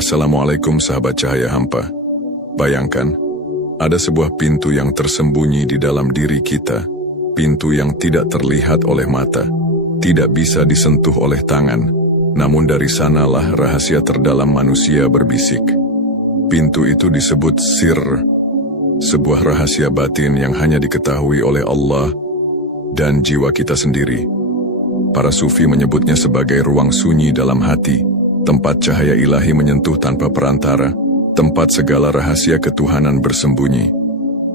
Assalamualaikum sahabat cahaya hampa. Bayangkan, ada sebuah pintu yang tersembunyi di dalam diri kita. Pintu yang tidak terlihat oleh mata, tidak bisa disentuh oleh tangan. Namun dari sanalah rahasia terdalam manusia berbisik. Pintu itu disebut sir, sebuah rahasia batin yang hanya diketahui oleh Allah dan jiwa kita sendiri. Para sufi menyebutnya sebagai ruang sunyi dalam hati, tempat cahaya ilahi menyentuh tanpa perantara, tempat segala rahasia ketuhanan bersembunyi.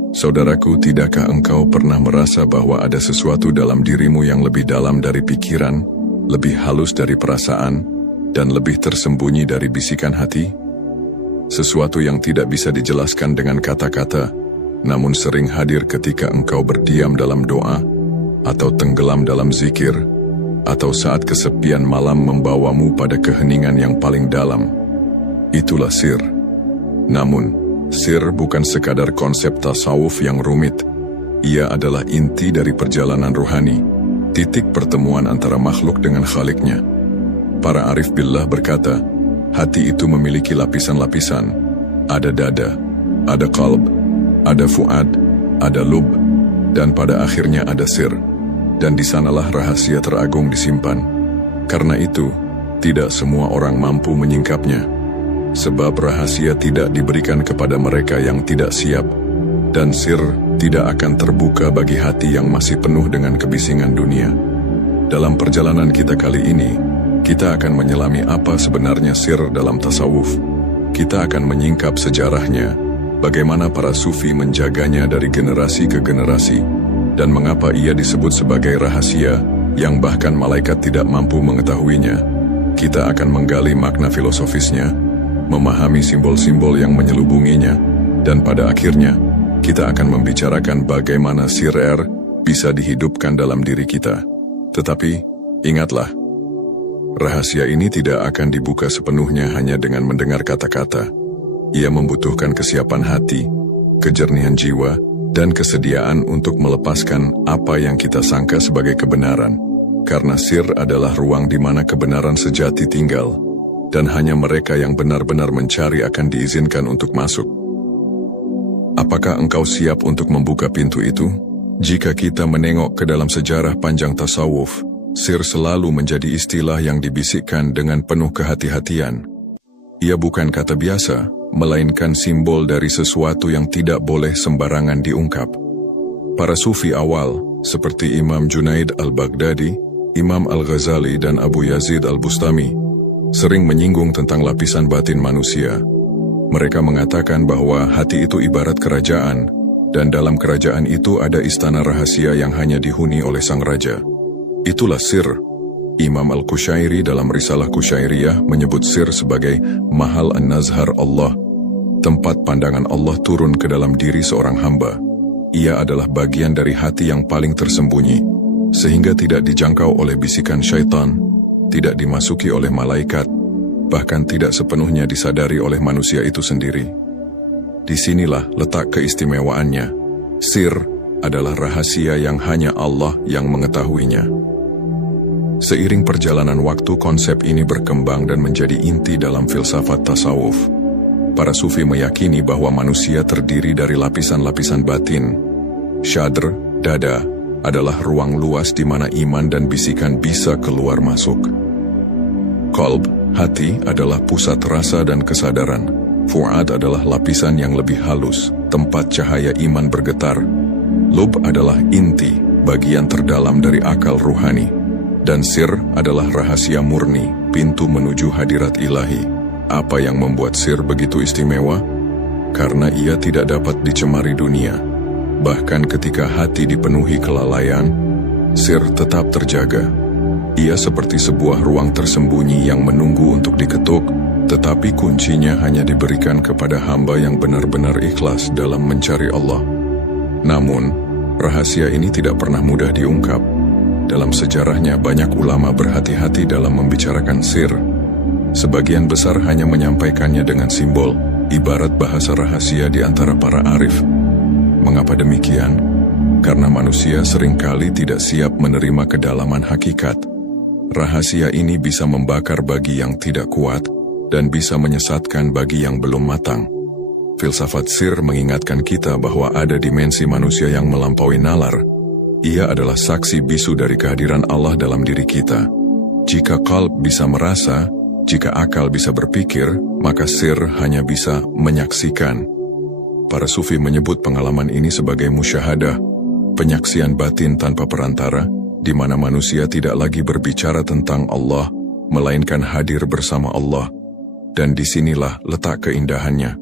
Saudaraku, tidakkah engkau pernah merasa bahwa ada sesuatu dalam dirimu yang lebih dalam dari pikiran, lebih halus dari perasaan, dan lebih tersembunyi dari bisikan hati? Sesuatu yang tidak bisa dijelaskan dengan kata-kata, namun sering hadir ketika engkau berdiam dalam doa, atau tenggelam dalam zikir, atau saat kesepian malam membawamu pada keheningan yang paling dalam. Itulah sir. Namun, sir bukan sekadar konsep tasawuf yang rumit. Ia adalah inti dari perjalanan ruhani, titik pertemuan antara makhluk dengan Khaliknya. Para arif billah berkata, hati itu memiliki lapisan-lapisan. Ada dada, ada qalb, ada fuad, ada lub, dan pada akhirnya ada sir. Dan di sanalah rahasia teragung disimpan. Karena itu, tidak semua orang mampu menyingkapnya. Sebab rahasia tidak diberikan kepada mereka yang tidak siap, dan sir tidak akan terbuka bagi hati yang masih penuh dengan kebisingan dunia. Dalam perjalanan kita kali ini, kita akan menyelami apa sebenarnya sir dalam tasawuf. Kita akan menyingkap sejarahnya, bagaimana para sufi menjaganya dari generasi ke generasi, dan mengapa ia disebut sebagai rahasia yang bahkan malaikat tidak mampu mengetahuinya. Kita akan menggali makna filosofisnya, memahami simbol-simbol yang menyelubunginya, dan pada akhirnya, kita akan membicarakan bagaimana sir bisa dihidupkan dalam diri kita. Tetapi, ingatlah, rahasia ini tidak akan dibuka sepenuhnya hanya dengan mendengar kata-kata. Ia membutuhkan kesiapan hati, kejernihan jiwa, dan kesediaan untuk melepaskan apa yang kita sangka sebagai kebenaran. Karena sir adalah ruang di mana kebenaran sejati tinggal, dan hanya mereka yang benar-benar mencari akan diizinkan untuk masuk. Apakah engkau siap untuk membuka pintu itu? Jika kita menengok ke dalam sejarah panjang tasawuf, sir selalu menjadi istilah yang dibisikkan dengan penuh kehati-hatian. Ia bukan kata biasa, melainkan simbol dari sesuatu yang tidak boleh sembarangan diungkap. Para sufi awal, seperti Imam Junaid al-Baghdadi, Imam al-Ghazali dan Abu Yazid al-Bustami, sering menyinggung tentang lapisan batin manusia. Mereka mengatakan bahwa hati itu ibarat kerajaan, dan dalam kerajaan itu ada istana rahasia yang hanya dihuni oleh sang raja. Itulah sir. Imam al-Qushairi dalam risalah Qushairiyah menyebut sir sebagai mahal an-nazhar Allah, tempat pandangan Allah turun ke dalam diri seorang hamba. Ia adalah bagian dari hati yang paling tersembunyi, sehingga tidak dijangkau oleh bisikan syaitan, tidak dimasuki oleh malaikat, bahkan tidak sepenuhnya disadari oleh manusia itu sendiri. Disinilah letak keistimewaannya. Sir adalah rahasia yang hanya Allah yang mengetahuinya. Seiring perjalanan waktu, konsep ini berkembang dan menjadi inti dalam filsafat tasawuf. Para sufi meyakini bahwa manusia terdiri dari lapisan-lapisan batin. Syadr, dada, adalah ruang luas di mana iman dan bisikan bisa keluar masuk. Qalb, hati, adalah pusat rasa dan kesadaran. Fuad adalah lapisan yang lebih halus, tempat cahaya iman bergetar. Lub adalah inti, bagian terdalam dari akal ruhani. Dan sir adalah rahasia murni, pintu menuju hadirat ilahi. Apa yang membuat sir begitu istimewa? Karena ia tidak dapat dicemari dunia. Bahkan ketika hati dipenuhi kelalaian, sir tetap terjaga. Ia seperti sebuah ruang tersembunyi yang menunggu untuk diketuk, tetapi kuncinya hanya diberikan kepada hamba yang benar-benar ikhlas dalam mencari Allah. Namun, rahasia ini tidak pernah mudah diungkap. Dalam sejarahnya, banyak ulama berhati-hati dalam membicarakan sir. Sebagian besar hanya menyampaikannya dengan simbol, ibarat bahasa rahasia di antara para arif. Mengapa demikian? Karena manusia seringkali tidak siap menerima kedalaman hakikat. Rahasia ini bisa membakar bagi yang tidak kuat, dan bisa menyesatkan bagi yang belum matang. Filsafat sir mengingatkan kita bahwa ada dimensi manusia yang melampaui nalar. Ia adalah saksi bisu dari kehadiran Allah dalam diri kita. Jika qalb bisa merasa, jika akal bisa berpikir, maka sir hanya bisa menyaksikan. Para sufi menyebut pengalaman ini sebagai musyahadah, penyaksian batin tanpa perantara, di mana manusia tidak lagi berbicara tentang Allah, melainkan hadir bersama Allah. Dan disinilah letak keindahannya.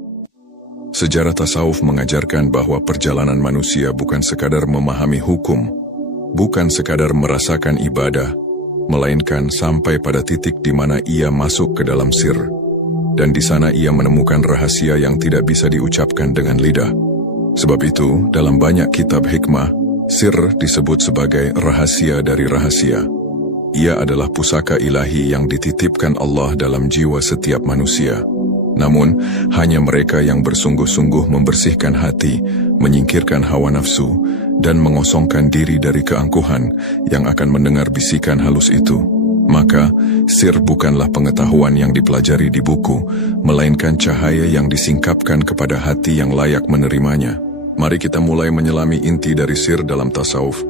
Sejarah tasawuf mengajarkan bahwa perjalanan manusia bukan sekadar memahami hukum, bukan sekadar merasakan ibadah, melainkan sampai pada titik di mana ia masuk ke dalam sir. Dan di sana ia menemukan rahasia yang tidak bisa diucapkan dengan lidah. Sebab itu, dalam banyak kitab hikmah, sir disebut sebagai rahasia dari rahasia. Ia adalah pusaka ilahi yang dititipkan Allah dalam jiwa setiap manusia. Namun, hanya mereka yang bersungguh-sungguh membersihkan hati, menyingkirkan hawa nafsu, dan mengosongkan diri dari keangkuhan yang akan mendengar bisikan halus itu. Maka, sir bukanlah pengetahuan yang dipelajari di buku, melainkan cahaya yang disingkapkan kepada hati yang layak menerimanya. Mari kita mulai menyelami inti dari sir dalam tasawuf.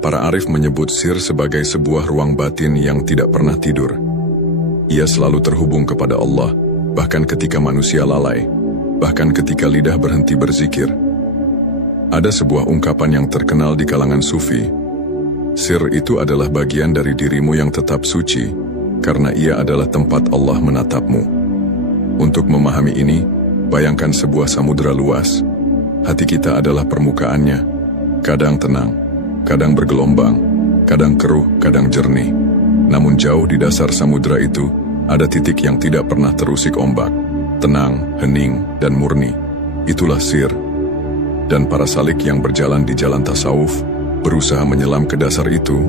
Para arif menyebut sir sebagai sebuah ruang batin yang tidak pernah tidur. Ia selalu terhubung kepada Allah, bahkan ketika manusia lalai, bahkan ketika lidah berhenti berzikir. Ada sebuah ungkapan yang terkenal di kalangan sufi. Sir itu adalah bagian dari dirimu yang tetap suci, karena ia adalah tempat Allah menatapmu. Untuk memahami ini, bayangkan sebuah samudera luas. Hati kita adalah permukaannya, kadang tenang, kadang bergelombang, kadang keruh, kadang jernih. Namun jauh di dasar samudera itu, ada titik yang tidak pernah terusik ombak, tenang, hening, dan murni. Itulah sir. Dan para salik yang berjalan di jalan tasawuf, berusaha menyelam ke dasar itu,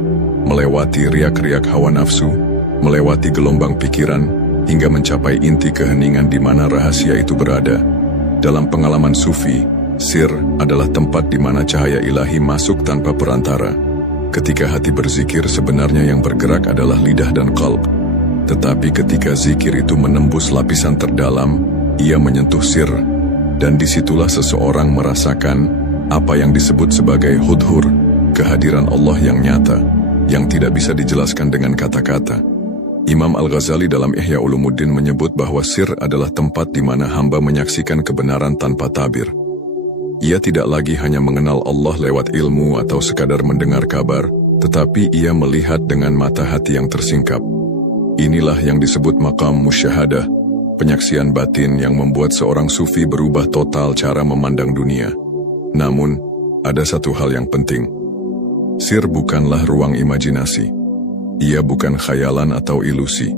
melewati riak-riak hawa nafsu, melewati gelombang pikiran, hingga mencapai inti keheningan di mana rahasia itu berada. Dalam pengalaman sufi, sir adalah tempat di mana cahaya ilahi masuk tanpa perantara. Ketika hati berzikir, sebenarnya yang bergerak adalah lidah dan qalb. Tetapi ketika zikir itu menembus lapisan terdalam, ia menyentuh sir, dan disitulah seseorang merasakan apa yang disebut sebagai hudhur, kehadiran Allah yang nyata, yang tidak bisa dijelaskan dengan kata-kata. Imam Al-Ghazali dalam Ihya Ulumuddin menyebut bahwa sir adalah tempat di mana hamba menyaksikan kebenaran tanpa tabir. Ia tidak lagi hanya mengenal Allah lewat ilmu atau sekadar mendengar kabar, tetapi ia melihat dengan mata hati yang tersingkap. Inilah yang disebut maqam musyahadah, penyaksian batin yang membuat seorang sufi berubah total cara memandang dunia. Namun, ada satu hal yang penting. Sir bukanlah ruang imajinasi. Ia bukan khayalan atau ilusi.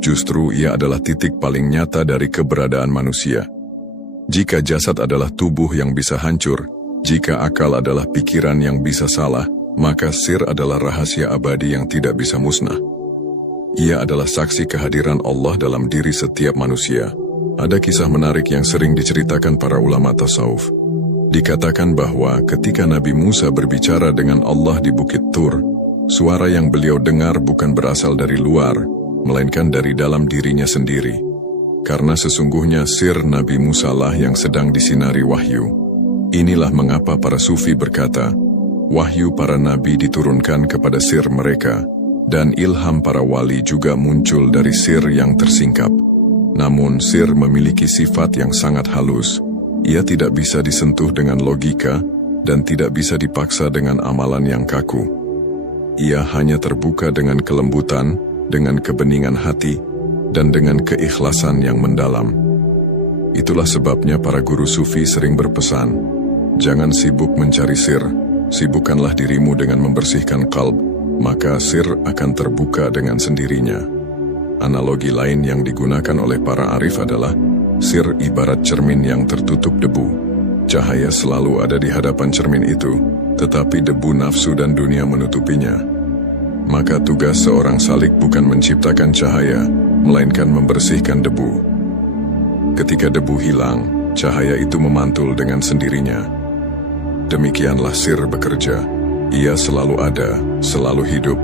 Justru ia adalah titik paling nyata dari keberadaan manusia. Jika jasad adalah tubuh yang bisa hancur, jika akal adalah pikiran yang bisa salah, maka sir adalah rahasia abadi yang tidak bisa musnah. Ia adalah saksi kehadiran Allah dalam diri setiap manusia. Ada kisah menarik yang sering diceritakan para ulama tasawuf. Dikatakan bahwa ketika Nabi Musa berbicara dengan Allah di Bukit Tur, suara yang beliau dengar bukan berasal dari luar, melainkan dari dalam dirinya sendiri. Karena sesungguhnya sir Nabi Musa lah yang sedang disinari wahyu. Inilah mengapa para sufi berkata, wahyu para nabi diturunkan kepada sir mereka, dan ilham para wali juga muncul dari sir yang tersingkap. Namun sir memiliki sifat yang sangat halus. Ia tidak bisa disentuh dengan logika, dan tidak bisa dipaksa dengan amalan yang kaku. Ia hanya terbuka dengan kelembutan, dengan kebeningan hati, dan dengan keikhlasan yang mendalam. Itulah sebabnya para guru sufi sering berpesan, jangan sibuk mencari sir, sibukkanlah dirimu dengan membersihkan qalb, maka sir akan terbuka dengan sendirinya. Analogi lain yang digunakan oleh para arif adalah, sir ibarat cermin yang tertutup debu. Cahaya selalu ada di hadapan cermin itu, tetapi debu nafsu dan dunia menutupinya. Maka tugas seorang salik bukan menciptakan cahaya, melainkan membersihkan debu. Ketika debu hilang, cahaya itu memantul dengan sendirinya. Demikianlah sir bekerja. Ia selalu ada, selalu hidup,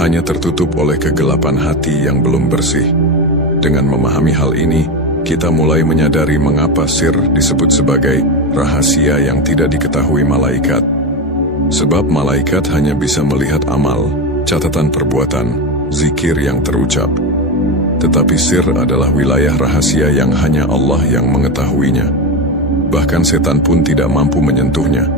hanya tertutup oleh kegelapan hati yang belum bersih. Dengan memahami hal ini, kita mulai menyadari mengapa sir disebut sebagai rahasia yang tidak diketahui malaikat. Sebab malaikat hanya bisa melihat amal, catatan perbuatan, zikir yang terucap. Tetapi sir adalah wilayah rahasia yang hanya Allah yang mengetahuinya. Bahkan setan pun tidak mampu menyentuhnya.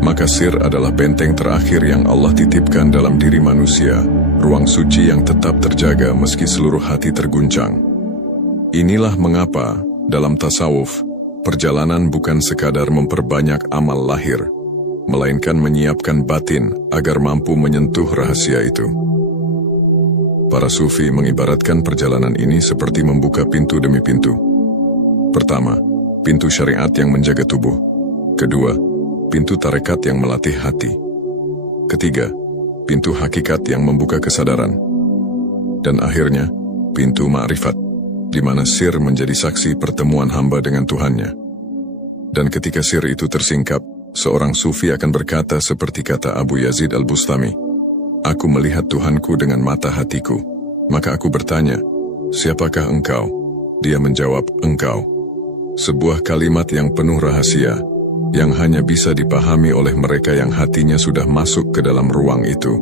Maka sir adalah benteng terakhir yang Allah titipkan dalam diri manusia, ruang suci yang tetap terjaga meski seluruh hati terguncang. Inilah mengapa, dalam tasawuf, perjalanan bukan sekadar memperbanyak amal lahir, melainkan menyiapkan batin agar mampu menyentuh rahasia itu. Para sufi mengibaratkan perjalanan ini seperti membuka pintu demi pintu. Pertama, pintu syariat yang menjaga tubuh. Kedua, pintu tarekat yang melatih hati. Ketiga, pintu hakikat yang membuka kesadaran. Dan akhirnya, pintu ma'rifat, di mana sir menjadi saksi pertemuan hamba dengan Tuhannya. Dan ketika sir itu tersingkap, seorang sufi akan berkata seperti kata Abu Yazid Al-Bustami, "Aku melihat Tuhanku dengan mata hatiku." Maka aku bertanya, "Siapakah engkau?" Dia menjawab, "Engkau." Sebuah kalimat yang penuh rahasia, yang hanya bisa dipahami oleh mereka yang hatinya sudah masuk ke dalam ruang itu.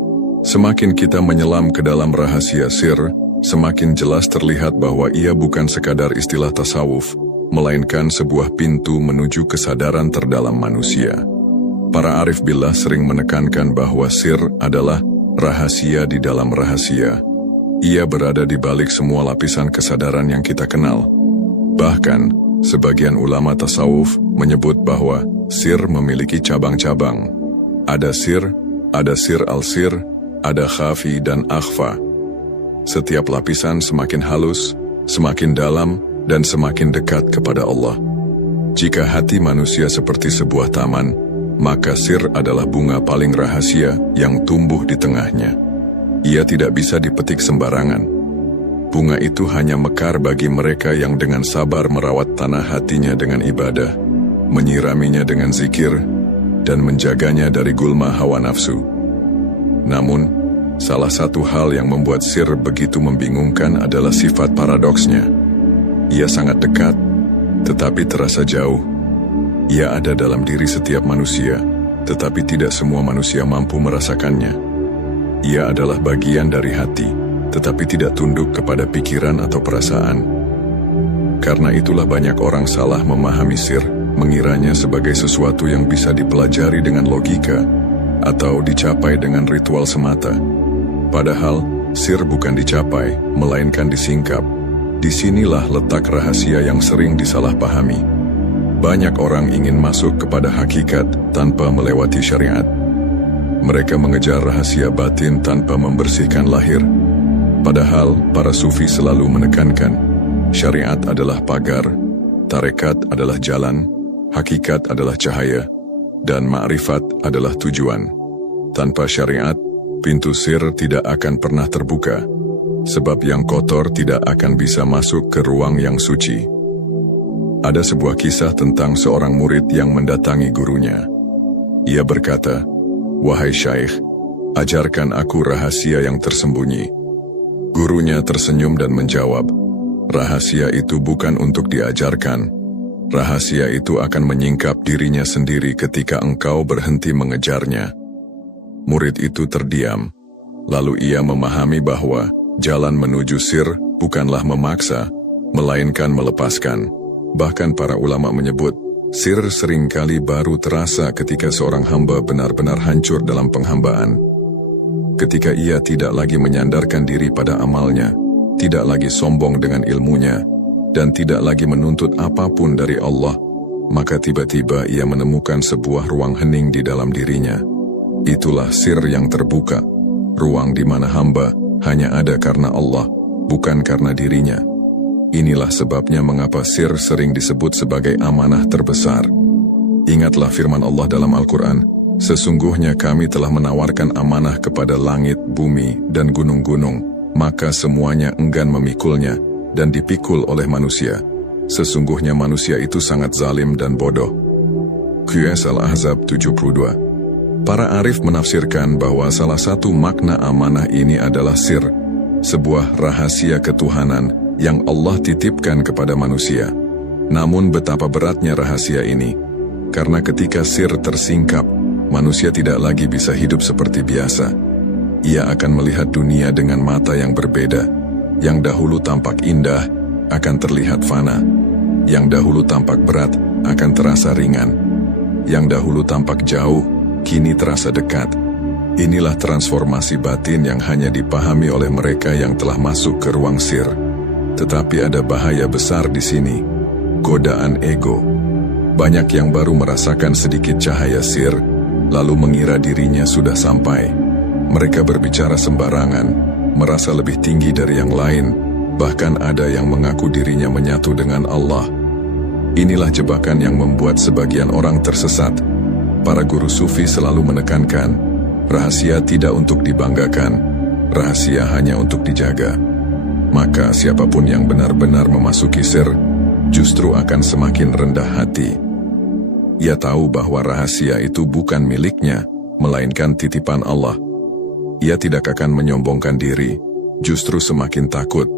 Semakin kita menyelam ke dalam rahasia sir, semakin jelas terlihat bahwa ia bukan sekadar istilah tasawuf, melainkan sebuah pintu menuju kesadaran terdalam manusia. Para arif billah sering menekankan bahwa sir adalah rahasia di dalam rahasia. Ia berada di balik semua lapisan kesadaran yang kita kenal. Bahkan, sebagian ulama tasawuf menyebut bahwa sir memiliki cabang-cabang. Ada sir al-sir, ada khafi dan akhfa. Setiap lapisan semakin halus, semakin dalam, dan semakin dekat kepada Allah. Jika hati manusia seperti sebuah taman, maka sir adalah bunga paling rahasia yang tumbuh di tengahnya. Ia tidak bisa dipetik sembarangan. Bunga itu hanya mekar bagi mereka yang dengan sabar merawat tanah hatinya dengan ibadah, menyiraminya dengan zikir, dan menjaganya dari gulma hawa nafsu. Namun, salah satu hal yang membuat sir begitu membingungkan adalah sifat paradoksnya. Ia sangat dekat, tetapi terasa jauh. Ia ada dalam diri setiap manusia, tetapi tidak semua manusia mampu merasakannya. Ia adalah bagian dari hati, tetapi tidak tunduk kepada pikiran atau perasaan. Karena itulah banyak orang salah memahami sir, mengiranya sebagai sesuatu yang bisa dipelajari dengan logika, atau dicapai dengan ritual semata. Padahal, sir bukan dicapai, melainkan disingkap. Disinilah letak rahasia yang sering disalahpahami. Banyak orang ingin masuk kepada hakikat tanpa melewati syariat. Mereka mengejar rahasia batin tanpa membersihkan lahir. Padahal, para sufi selalu menekankan, syariat adalah pagar, tarekat adalah jalan, hakikat adalah cahaya, dan ma'rifat adalah tujuan. Tanpa syariat, pintu sir tidak akan pernah terbuka, sebab yang kotor tidak akan bisa masuk ke ruang yang suci. Ada sebuah kisah tentang seorang murid yang mendatangi gurunya. Ia berkata, "Wahai Syaikh, ajarkan aku rahasia yang tersembunyi." Gurunya tersenyum dan menjawab, "Rahasia itu bukan untuk diajarkan. Rahasia itu akan menyingkap dirinya sendiri ketika engkau berhenti mengejarnya." Murid itu terdiam, lalu ia memahami bahwa jalan menuju sir bukanlah memaksa, melainkan melepaskan. Bahkan para ulama menyebut, sir seringkali baru terasa ketika seorang hamba benar-benar hancur dalam penghambaan. Ketika ia tidak lagi menyandarkan diri pada amalnya, tidak lagi sombong dengan ilmunya, dan tidak lagi menuntut apapun dari Allah, maka tiba-tiba ia menemukan sebuah ruang hening di dalam dirinya. Itulah sir yang terbuka, ruang di mana hamba hanya ada karena Allah, bukan karena dirinya. Inilah sebabnya mengapa sir sering disebut sebagai amanah terbesar. Ingatlah firman Allah dalam Al-Quran, "Sesungguhnya kami telah menawarkan amanah kepada langit, bumi, dan gunung-gunung, maka semuanya enggan memikulnya dan dipikul oleh manusia. Sesungguhnya manusia itu sangat zalim dan bodoh." QS Al-Ahzab 72. Para arif menafsirkan bahwa salah satu makna amanah ini adalah sir, sebuah rahasia ketuhanan yang Allah titipkan kepada manusia. Namun betapa beratnya rahasia ini, karena ketika sir tersingkap, manusia tidak lagi bisa hidup seperti biasa. Ia akan melihat dunia dengan mata yang berbeda. Yang dahulu tampak indah, akan terlihat fana. Yang dahulu tampak berat, akan terasa ringan. Yang dahulu tampak jauh, kini terasa dekat. Inilah transformasi batin yang hanya dipahami oleh mereka yang telah masuk ke ruang sir. Tetapi ada bahaya besar di sini, godaan ego. Banyak yang baru merasakan sedikit cahaya sir, lalu mengira dirinya sudah sampai. Mereka berbicara sembarangan, merasa lebih tinggi dari yang lain, bahkan ada yang mengaku dirinya menyatu dengan Allah. Inilah jebakan yang membuat sebagian orang tersesat. Para guru sufi selalu menekankan, rahasia tidak untuk dibanggakan, rahasia hanya untuk dijaga. Maka siapapun yang benar-benar memasuki sir, justru akan semakin rendah hati. Ia tahu bahwa rahasia itu bukan miliknya, melainkan titipan Allah. Ia tidak akan menyombongkan diri, justru semakin takut,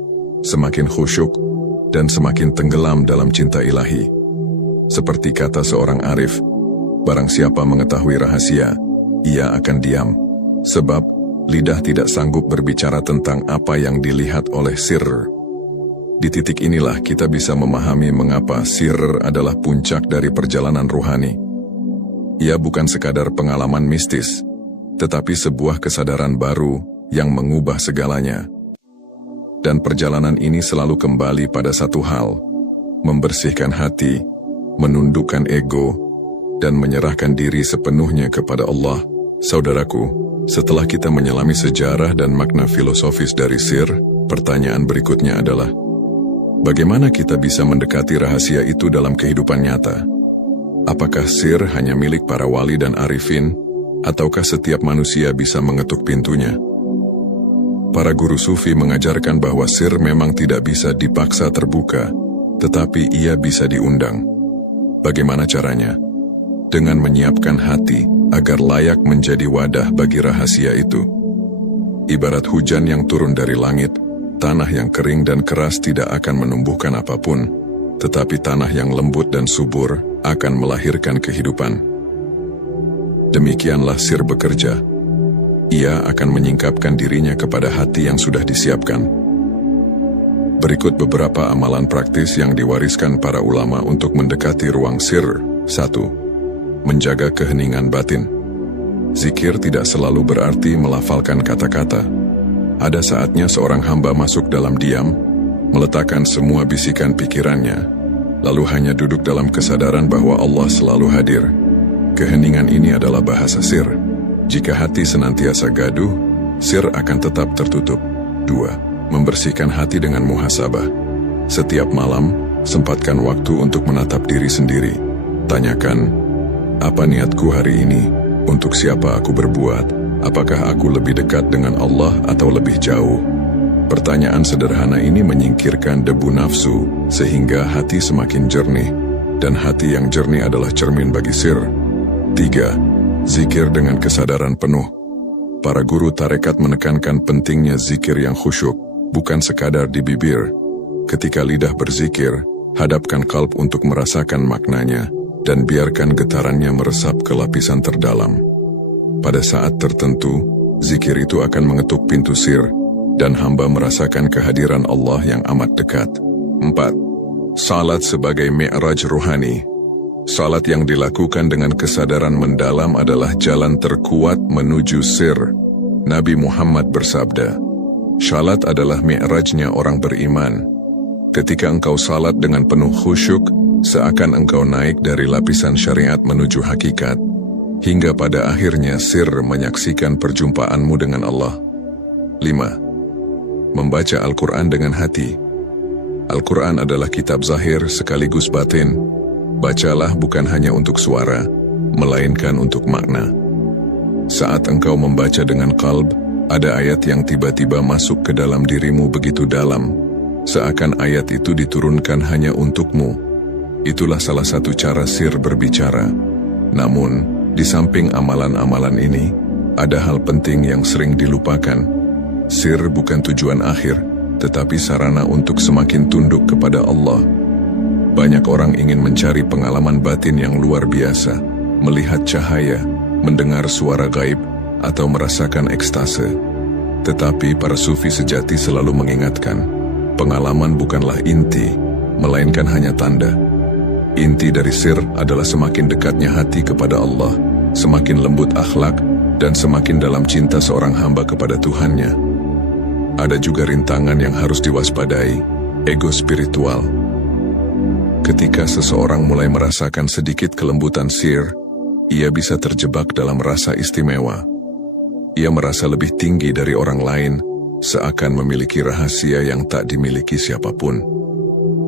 semakin khusyuk, dan semakin tenggelam dalam cinta ilahi. Seperti kata seorang arif, barang siapa mengetahui rahasia, ia akan diam, sebab lidah tidak sanggup berbicara tentang apa yang dilihat oleh sir. Di titik inilah kita bisa memahami mengapa sir adalah puncak dari perjalanan ruhani. Ia bukan sekadar pengalaman mistis, tetapi sebuah kesadaran baru yang mengubah segalanya. Dan perjalanan ini selalu kembali pada satu hal, membersihkan hati, menundukkan ego, dan menyerahkan diri sepenuhnya kepada Allah. Saudaraku, setelah kita menyelami sejarah dan makna filosofis dari sir, pertanyaan berikutnya adalah, bagaimana kita bisa mendekati rahasia itu dalam kehidupan nyata? Apakah sir hanya milik para wali dan arifin, ataukah setiap manusia bisa mengetuk pintunya? Para guru sufi mengajarkan bahwa sir memang tidak bisa dipaksa terbuka, tetapi ia bisa diundang. Bagaimana caranya? Dengan menyiapkan hati agar layak menjadi wadah bagi rahasia itu. Ibarat hujan yang turun dari langit, tanah yang kering dan keras tidak akan menumbuhkan apapun, tetapi tanah yang lembut dan subur akan melahirkan kehidupan. Demikianlah sir bekerja. Ia akan menyingkapkan dirinya kepada hati yang sudah disiapkan. Berikut beberapa amalan praktis yang diwariskan para ulama untuk mendekati ruang sir. 1. Menjaga keheningan batin. Zikir tidak selalu berarti melafalkan kata-kata. Ada saatnya seorang hamba masuk dalam diam, meletakkan semua bisikan pikirannya, lalu hanya duduk dalam kesadaran bahwa Allah selalu hadir. Keheningan ini adalah bahasa sir. Jika hati senantiasa gaduh, sir akan tetap tertutup. 2. Membersihkan hati dengan muhasabah. Setiap malam, sempatkan waktu untuk menatap diri sendiri. Tanyakan, apa niatku hari ini? Untuk siapa aku berbuat? Apakah aku lebih dekat dengan Allah atau lebih jauh? Pertanyaan sederhana ini menyingkirkan debu nafsu, sehingga hati semakin jernih. Dan hati yang jernih adalah cermin bagi sir. 3. Zikir dengan kesadaran penuh. Para guru tarekat menekankan pentingnya zikir yang khusyuk, bukan sekadar di bibir. Ketika lidah berzikir, hadapkan kalb untuk merasakan maknanya, dan biarkan getarannya meresap ke lapisan terdalam. Pada saat tertentu, zikir itu akan mengetuk pintu sir, dan hamba merasakan kehadiran Allah yang amat dekat. 4. Salat sebagai mi'raj ruhani. Salat yang dilakukan dengan kesadaran mendalam adalah jalan terkuat menuju sir. Nabi Muhammad bersabda, salat adalah mi'rajnya orang beriman. Ketika engkau salat dengan penuh khusyuk, seakan engkau naik dari lapisan syariat menuju hakikat, hingga pada akhirnya sir menyaksikan perjumpaanmu dengan Allah. 5. Membaca Al-Quran dengan hati. Al-Quran adalah kitab zahir sekaligus batin. Bacalah bukan hanya untuk suara, melainkan untuk makna. Saat engkau membaca dengan qalb, ada ayat yang tiba-tiba masuk ke dalam dirimu begitu dalam, seakan ayat itu diturunkan hanya untukmu. Itulah salah satu cara sir berbicara. Namun, di samping amalan-amalan ini, ada hal penting yang sering dilupakan. Sir bukan tujuan akhir, tetapi sarana untuk semakin tunduk kepada Allah. Banyak orang ingin mencari pengalaman batin yang luar biasa, melihat cahaya, mendengar suara gaib, atau merasakan ekstase. Tetapi para sufi sejati selalu mengingatkan, pengalaman bukanlah inti, melainkan hanya tanda. Inti dari sir adalah semakin dekatnya hati kepada Allah, semakin lembut akhlak, dan semakin dalam cinta seorang hamba kepada Tuhannya. Ada juga rintangan yang harus diwaspadai, ego spiritual. Ketika seseorang mulai merasakan sedikit kelembutan sir, ia bisa terjebak dalam rasa istimewa. Ia merasa lebih tinggi dari orang lain, seakan memiliki rahasia yang tak dimiliki siapapun.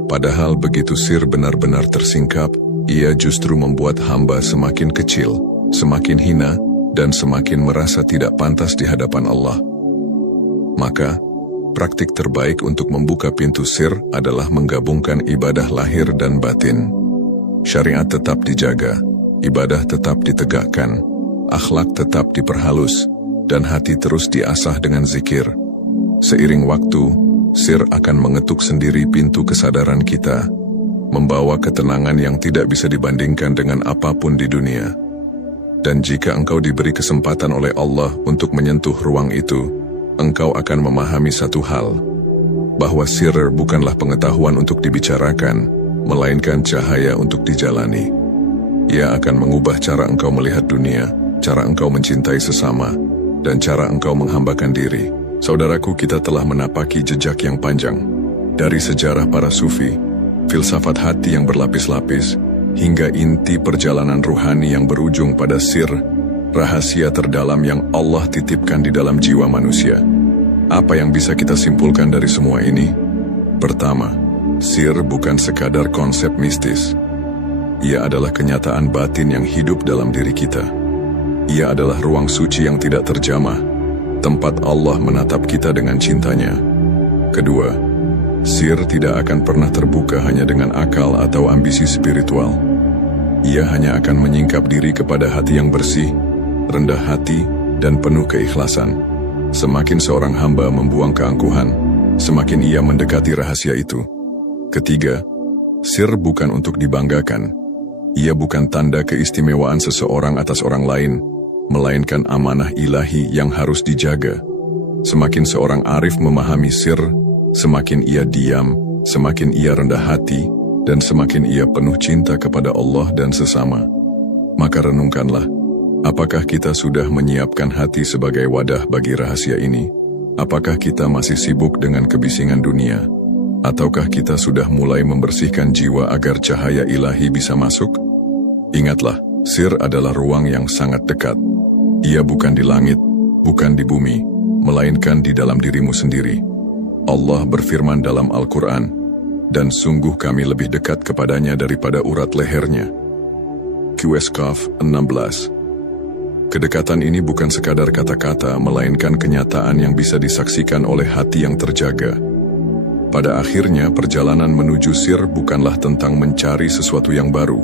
Padahal begitu sir benar-benar tersingkap, ia justru membuat hamba semakin kecil, semakin hina, dan semakin merasa tidak pantas di hadapan Allah. Maka, praktik terbaik untuk membuka pintu sir adalah menggabungkan ibadah lahir dan batin. Syariat tetap dijaga, ibadah tetap ditegakkan, akhlak tetap diperhalus, dan hati terus diasah dengan zikir. Seiring waktu, sir akan mengetuk sendiri pintu kesadaran kita, membawa ketenangan yang tidak bisa dibandingkan dengan apapun di dunia. Dan jika engkau diberi kesempatan oleh Allah untuk menyentuh ruang itu, engkau akan memahami satu hal, bahwa sir bukanlah pengetahuan untuk dibicarakan, melainkan cahaya untuk dijalani. Ia akan mengubah cara engkau melihat dunia, cara engkau mencintai sesama, dan cara engkau menghambakan diri. Saudaraku, kita telah menapaki jejak yang panjang, dari sejarah para sufi, filsafat hati yang berlapis-lapis, hingga inti perjalanan ruhani yang berujung pada sir, rahasia terdalam yang Allah titipkan di dalam jiwa manusia. Apa yang bisa kita simpulkan dari semua ini? Pertama, sir bukan sekadar konsep mistis. Ia adalah kenyataan batin yang hidup dalam diri kita. Ia adalah ruang suci yang tidak terjamah, tempat Allah menatap kita dengan cintanya. Kedua, sir tidak akan pernah terbuka hanya dengan akal atau ambisi spiritual. Ia hanya akan menyingkap diri kepada hati yang bersih, rendah hati, dan penuh keikhlasan. Semakin seorang hamba membuang keangkuhan, semakin ia mendekati rahasia itu. Ketiga, sir bukan untuk dibanggakan. Ia bukan tanda keistimewaan seseorang atas orang lain, melainkan amanah ilahi yang harus dijaga. Semakin seorang arif memahami sir, semakin ia diam, semakin ia rendah hati, dan semakin ia penuh cinta kepada Allah dan sesama. Maka renungkanlah, apakah kita sudah menyiapkan hati sebagai wadah bagi rahasia ini? Apakah kita masih sibuk dengan kebisingan dunia? Ataukah kita sudah mulai membersihkan jiwa agar cahaya ilahi bisa masuk? Ingatlah, sir adalah ruang yang sangat dekat. Ia bukan di langit, bukan di bumi, melainkan di dalam dirimu sendiri. Allah berfirman dalam Al-Quran, dan sungguh kami lebih dekat kepadanya daripada urat lehernya. Qs-Kaf 16. Kedekatan ini bukan sekadar kata-kata, melainkan kenyataan yang bisa disaksikan oleh hati yang terjaga. Pada akhirnya, perjalanan menuju sir bukanlah tentang mencari sesuatu yang baru,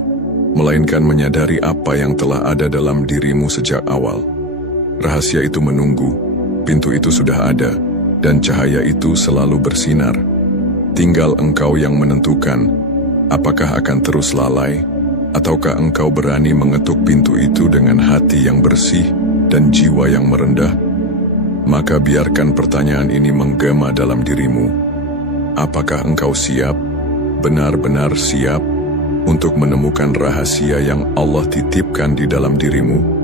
melainkan menyadari apa yang telah ada dalam dirimu sejak awal. Rahasia itu menunggu, pintu itu sudah ada, dan cahaya itu selalu bersinar. Tinggal engkau yang menentukan, apakah akan terus lalai, ataukah engkau berani mengetuk pintu itu dengan hati yang bersih dan jiwa yang merendah? Maka biarkan pertanyaan ini menggema dalam dirimu. Apakah engkau siap, benar-benar siap, untuk menemukan rahasia yang Allah titipkan di dalam dirimu?